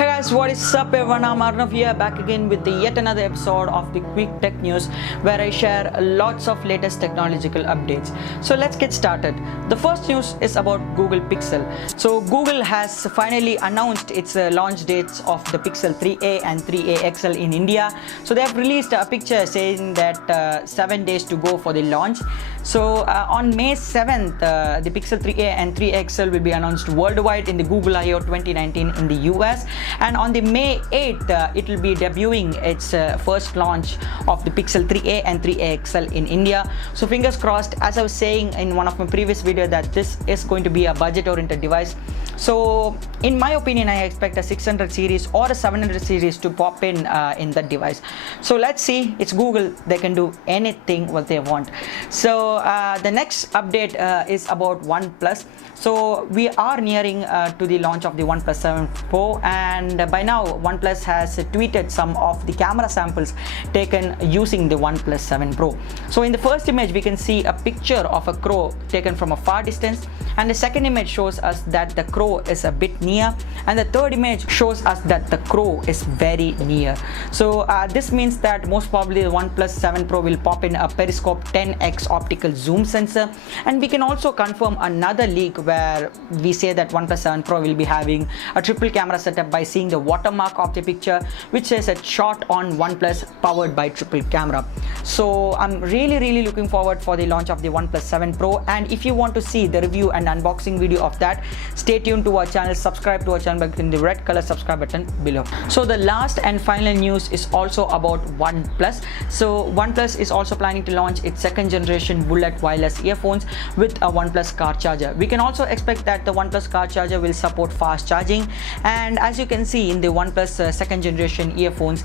Hey guys, what is up everyone? I'm Arnav here, back again with the yet another episode of the Quick Tech News, where I share lots of latest technological updates. So let's get started. The first news is about Google Pixel. So Google has finally announced its launch dates of the Pixel 3a and 3a XL in India. So they have released a picture saying that 7 days to go for the launch. So on May 7th, the Pixel 3a and 3a XL will be announced worldwide in the Google I/O 2019 in the US. And on the May 8th, it will be debuting its first launch of the Pixel 3a and 3a XL in India. So fingers crossed, as I was saying in one of my previous videos, that this is going to be a budget-oriented device. So in my opinion, I expect a 600 series or a 700 series to pop in that device. So let's see. It's Google. They can do anything what they want. So the next update is about OnePlus. So we are nearing to the launch of the OnePlus 7 Pro, and by now OnePlus has tweeted some of the camera samples taken using the OnePlus 7 Pro. So in the first image, we can see a picture of a crow taken from a far distance, and the second image shows us that the crow is a bit near, and the third image shows us that the crow is very near. So this means that most probably the OnePlus 7 Pro will pop in a periscope 10x optical zoom sensor, and we can also confirm another leak where we say that OnePlus 7 Pro will be having a triple camera setup by seeing the watermark of the picture, which says a shot on OnePlus powered by triple camera. So I'm really looking forward for the launch of the OnePlus 7 Pro, and if you want to see the review and unboxing video of that, stay tuned to our channel, subscribe to our channel by clicking the red color subscribe button below. So the last and final news is also about OnePlus. So OnePlus is also planning to launch its second generation Bullet wireless earphones with a OnePlus car charger. We can also expect that the OnePlus car charger will support fast charging, and as you can see in the OnePlus second generation earphones,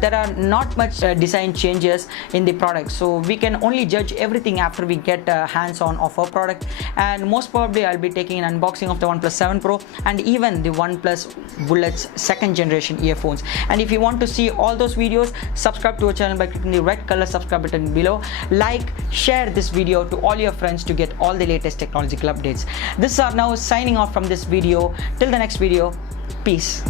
there are not much design changes in the product. So we can only judge everything after we get hands-on of our product, and most probably I'll be taking an unboxing of the OnePlus 7 Pro and even the OnePlus Bullet's second generation earphones. And if you want to see all those videos, subscribe to our channel by clicking the red color subscribe button below. Like, share this video to all your friends to get all the latest technological updates. This is Arnav signing off from this video. Till the next video, peace.